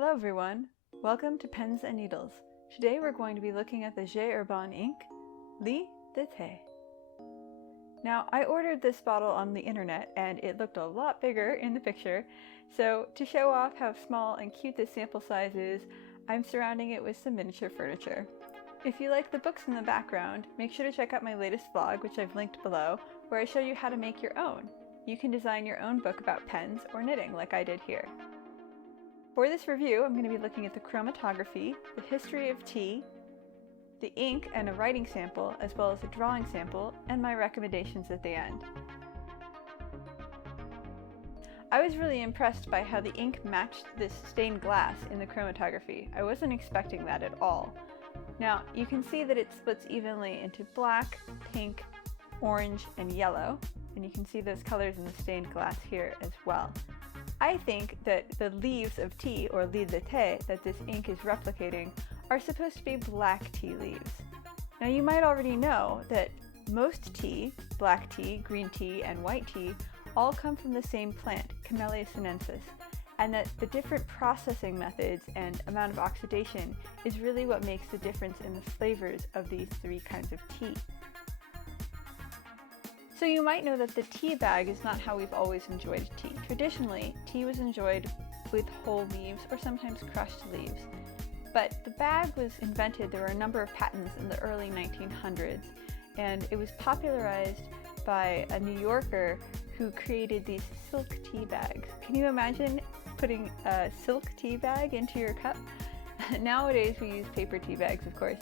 Hello everyone, welcome to Pens and Needles. Today we're going to be looking at the Herbin ink, Lit de Thé. Now I ordered this bottle on the internet and it looked a lot bigger in the picture, so to show off how small and cute this sample size is, I'm surrounding it with some miniature furniture. If you like the books in the background, make sure to check out my latest vlog, which I've linked below, where I show you how to make your own. You can design your own book about pens or knitting like I did here. For this review, I'm going to be looking at the chromatography, the history of tea, the ink and a writing sample, as well as a drawing sample, and my recommendations at the end. I was really impressed by how the ink matched this stained glass in the chromatography. I wasn't expecting that at all. Now, you can see that it splits evenly into black, pink, orange, and yellow, and you can see those colors in the stained glass here as well. I think that the leaves of tea, or lit de thé, that this ink is replicating are supposed to be black tea leaves. Now you might already know that most tea, black tea, green tea, and white tea, all come from the same plant, Camellia sinensis, and that the different processing methods and amount of oxidation is really what makes the difference in the flavors of these three kinds of tea. So you might know that the tea bag is not how we've always enjoyed tea. Traditionally, tea was enjoyed with whole leaves or sometimes crushed leaves. But the bag was invented, there were a number of patents in the early 1900s, and it was popularized by a New Yorker who created these silk tea bags. Can you imagine putting a silk tea bag into your cup? Nowadays we use paper tea bags, of course,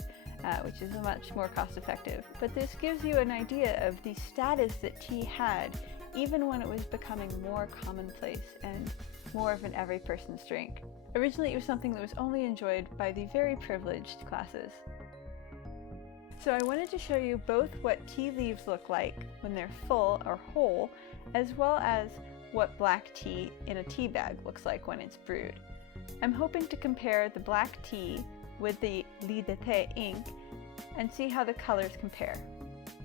which is much more cost-effective. But this gives you an idea of the status that tea had, even when it was becoming more commonplace and more of an every person's drink. Originally, it was something that was only enjoyed by the very privileged classes. So I wanted to show you both what tea leaves look like when they're full or whole, as well as what black tea in a tea bag looks like when it's brewed. I'm hoping to compare the black tea with the lit de thé ink and see how the colors compare.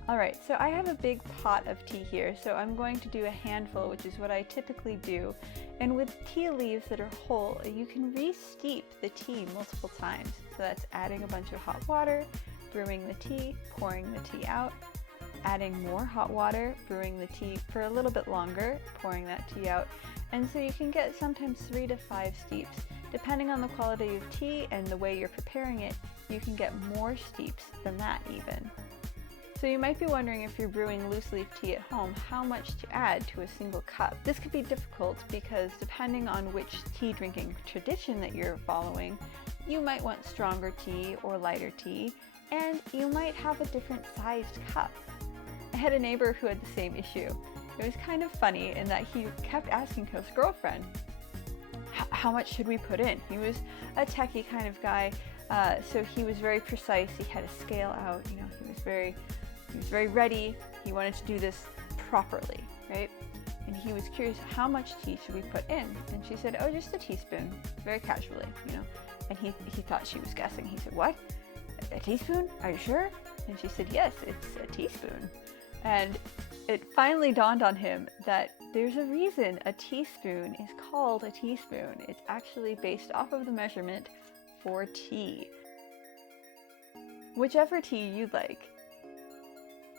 Alright, so I have a big pot of tea here, so I'm going to do a handful, which is what I typically do. And with tea leaves that are whole, you can re-steep the tea multiple times. So that's adding a bunch of hot water, brewing the tea, pouring the tea out, adding more hot water, brewing the tea for a little bit longer, pouring that tea out. And so you can get sometimes 3 to 5 steeps. Depending on the quality of tea and the way you're preparing it, you can get more steeps than that even. So you might be wondering, if you're brewing loose leaf tea at home, how much to add to a single cup. This could be difficult because depending on which tea drinking tradition that you're following, you might want stronger tea or lighter tea, and you might have a different sized cup. I had a neighbor who had the same issue. It was kind of funny in that he kept asking his girlfriend, how much should we put in? He was a techie kind of guy, so he was very precise. He had a scale out, you know, he was very ready. He wanted to do this properly, right? And he was curious, how much tea should we put in? And she said, oh, just a teaspoon, very casually, you know. And he thought she was guessing. He said, what? A teaspoon? Are you sure? And she said, yes, it's a teaspoon. And it finally dawned on him that there's a reason a teaspoon is called a teaspoon. It's actually based off of the measurement for tea. Whichever tea you like,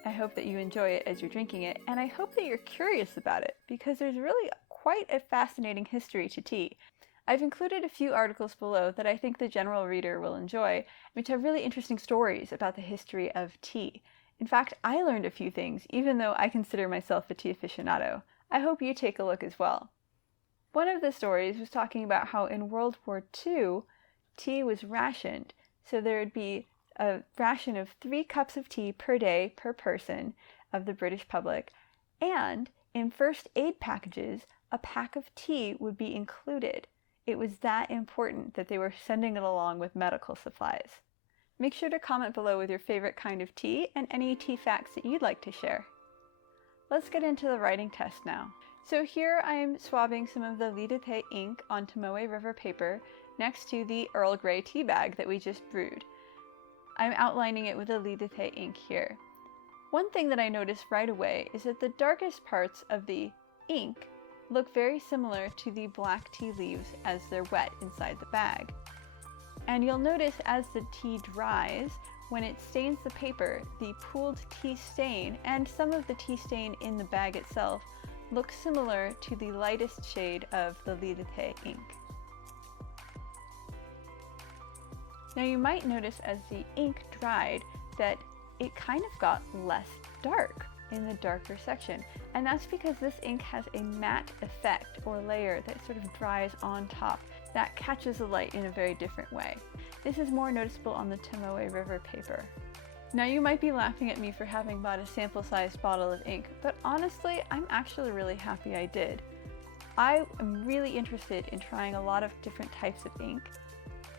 I hope that you enjoy it as you're drinking it, and I hope that you're curious about it, because there's really quite a fascinating history to tea. I've included a few articles below that I think the general reader will enjoy, which have really interesting stories about the history of tea. In fact, I learned a few things, even though I consider myself a tea aficionado. I hope you take a look as well. One of the stories was talking about how in World War II, tea was rationed. So there would be a ration of 3 cups of tea per day per person of the British public, and in first aid packages, a pack of tea would be included. It was that important that they were sending it along with medical supplies. Make sure to comment below with your favorite kind of tea and any tea facts that you'd like to share. Let's get into the writing test now. So here I'm swabbing some of the lit de thé ink onto Moe River paper next to the Earl Grey tea bag that we just brewed. I'm outlining it with the lit de thé ink here. One thing that I noticed right away is that the darkest parts of the ink look very similar to the black tea leaves as they're wet inside the bag. And you'll notice as the tea dries, when it stains the paper, the pooled tea stain and some of the tea stain in the bag itself look similar to the lightest shade of the Lis de Thé ink. Now you might notice as the ink dried that it kind of got less dark in the darker section, and that's because this ink has a matte effect or layer that sort of dries on top that catches the light in a very different way. This is more noticeable on the Tomoe River paper. Now you might be laughing at me for having bought a sample-sized bottle of ink, but honestly, I'm actually really happy I did. I am really interested in trying a lot of different types of ink,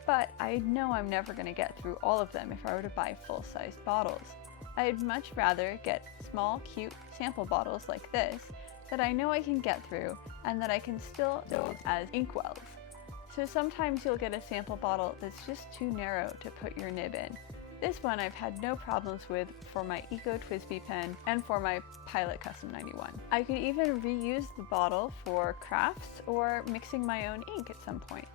but I know I'm never going to get through all of them if I were to buy full-sized bottles. I'd much rather get small, cute sample bottles like this that I know I can get through and that I can still use as inkwells. So sometimes you'll get a sample bottle that's just too narrow to put your nib in. This one I've had no problems with for my Eco TWSBI pen and for my Pilot Custom 91. I could even reuse the bottle for crafts or mixing my own ink at some point.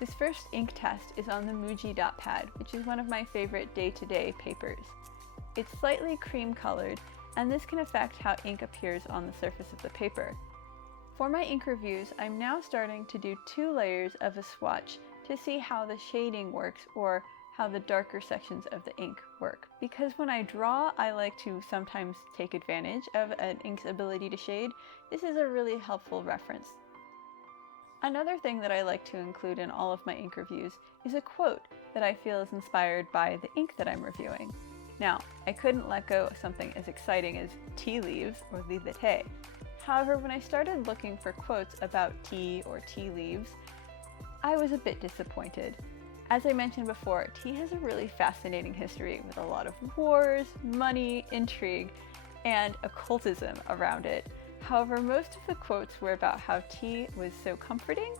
This first ink test is on the Muji dot pad, which is one of my favorite day-to-day papers. It's slightly cream colored, and this can affect how ink appears on the surface of the paper. For my ink reviews, I'm now starting to do 2 layers of a swatch to see how the shading works or how the darker sections of the ink work. Because when I draw, I like to sometimes take advantage of an ink's ability to shade. This is a really helpful reference. Another thing that I like to include in all of my ink reviews is a quote that I feel is inspired by the ink that I'm reviewing. Now, I couldn't let go of something as exciting as tea leaves or Lis de Thé. However, when I started looking for quotes about tea or tea leaves, I was a bit disappointed. As I mentioned before, tea has a really fascinating history with a lot of wars, money, intrigue, and occultism around it. However, most of the quotes were about how tea was so comforting,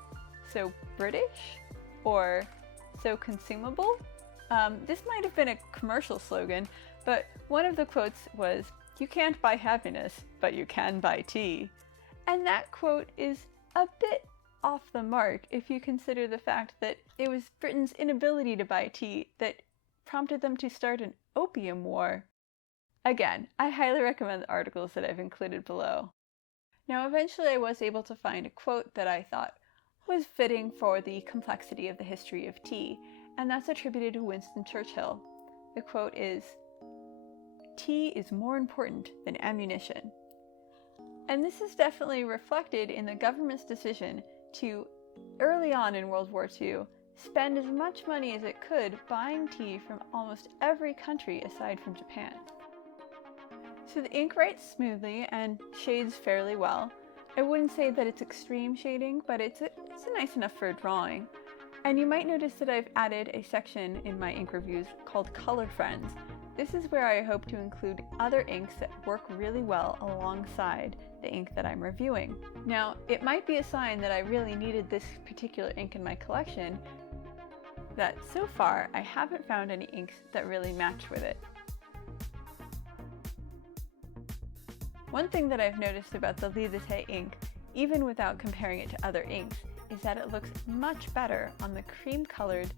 so British, or so consumable. This might have been a commercial slogan, but one of the quotes was, "You can't buy happiness, but you can buy tea." And that quote is a bit off the mark if you consider the fact that it was Britain's inability to buy tea that prompted them to start an opium war. Again, I highly recommend the articles that I've included below. Now, eventually I was able to find a quote that I thought was fitting for the complexity of the history of tea, and that's attributed to Winston Churchill. The quote is, "Tea is more important than ammunition." And this is definitely reflected in the government's decision to, early on in World War II, spend as much money as it could buying tea from almost every country aside from Japan. So the ink writes smoothly and shades fairly well. I wouldn't say that it's extreme shading, but it's nice enough for a drawing. And you might notice that I've added a section in my ink reviews called Color Friends. This is where I hope to include other inks that work really well alongside the ink that I'm reviewing. Now, it might be a sign that I really needed this particular ink in my collection that so far I haven't found any inks that really match with it. One thing that I've noticed about the Lis de Thé ink, even without comparing it to other inks, is that it looks much better on the cream-colored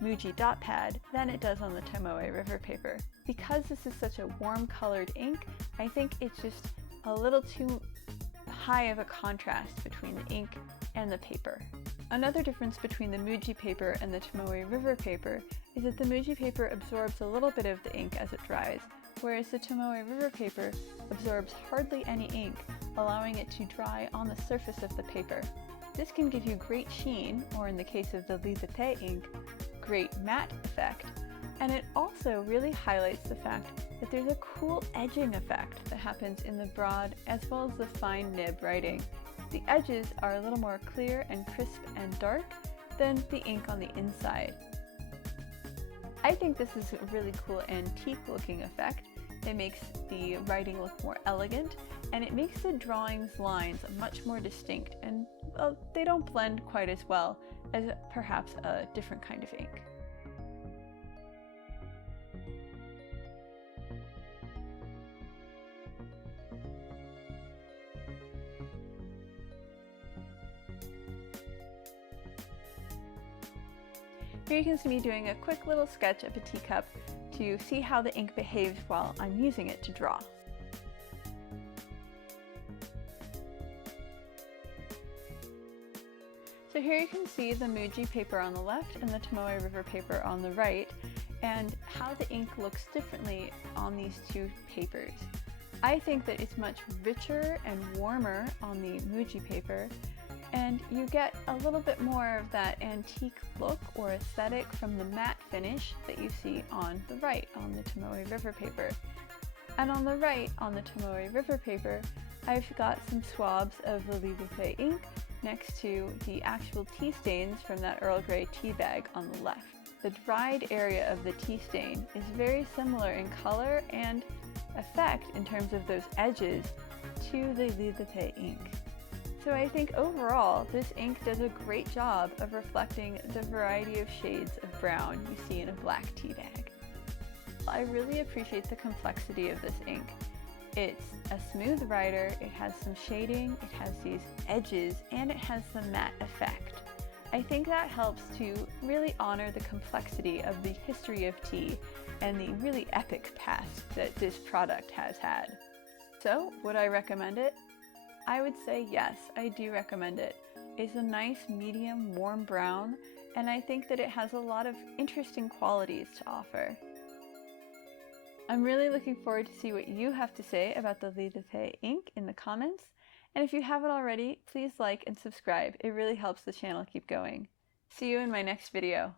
Muji dot pad than it does on the Tomoe River paper. Because this is such a warm-colored ink, I think it's just a little too high of a contrast between the ink and the paper. Another difference between the Muji paper and the Tomoe River paper is that the Muji paper absorbs a little bit of the ink as it dries, whereas the Tomoe River paper absorbs hardly any ink, allowing it to dry on the surface of the paper. This can give you great sheen, or in the case of the Lis de Thé ink, great matte effect, and it also really highlights the fact that there's a cool edging effect that happens in the broad as well as the fine nib writing. The edges are a little more clear and crisp and dark than the ink on the inside. I think this is a really cool antique looking effect. It makes the writing look more elegant, and it makes the drawing's lines much more distinct, and they don't blend quite as well as perhaps a different kind of ink. Here you can see me doing a quick little sketch of a teacup to see how the ink behaves while I'm using it to draw. So here you can see the Muji paper on the left and the Tomoe River paper on the right, and how the ink looks differently on these two papers. I think that it's much richer and warmer on the Muji paper, and you get a little bit more of that antique look or aesthetic from the matte finish that you see on the right on the Tomoe River paper. And on the right on the Tomoe River paper, I've got some swabs of the Lilithé ink next to the actual tea stains from that Earl Grey tea bag on the left. The dried area of the tea stain is very similar in color and effect in terms of those edges to the Lilithé ink. So I think overall this ink does a great job of reflecting the variety of shades of brown you see in a black tea bag. I really appreciate the complexity of this ink. It's a smooth writer, it has some shading, it has these edges, and it has the matte effect. I think that helps to really honor the complexity of the history of tea and the really epic past that this product has had. So, would I recommend it? I would say yes, I do recommend it. It's a nice medium warm brown, and I think that it has a lot of interesting qualities to offer. I'm really looking forward to see what you have to say about the Lilithé ink in the comments, and if you haven't already, please like and subscribe. It really helps the channel keep going. See you in my next video.